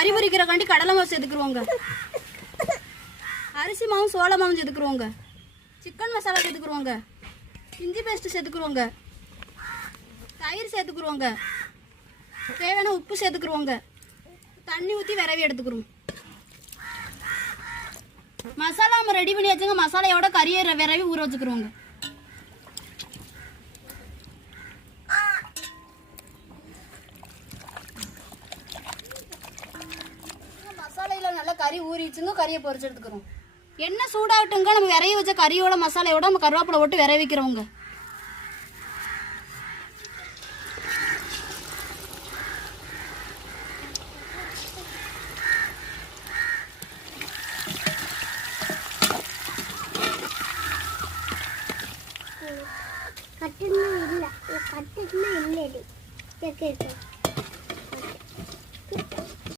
கறி பொரிக்கிறக்காண்டி கடலை மாவு சேர்த்துக்குருவோங்க. அரிசி மாவும் சோள மாவும் சேர்த்துக்குருவோங்க. சிக்கன் மசாலா சேர்த்துக்குருவோங்க. இஞ்சி பேஸ்ட்டு சேர்த்துக்குருவோங்க. தயிர் சேர்த்துக்குருவோங்க. தேவையான உப்பு சேர்த்துக்குருவோங்க. தண்ணி ஊற்றி விரவி எடுத்துக்கிறோம். மசாலா நம்ம ரெடி பண்ணி வச்சுங்க. மசாலையோட கறியை விரவி ஊற வச்சுக்கிறோங்க. மசாலையில் நல்லா கறி ஊறிச்சுங்க. கறியை பொரிச்சு எடுத்துக்கிறோம். எண்ணெய் சூடாகட்டுங்க. நம்ம விரைவி வச்ச கறியோட மசாலையோட நம்ம கருவேப்பிலை போட்டு விரைவிக்கிறோங்க. கட்டுனா இல்லை, கட்டுனா இல்லடி.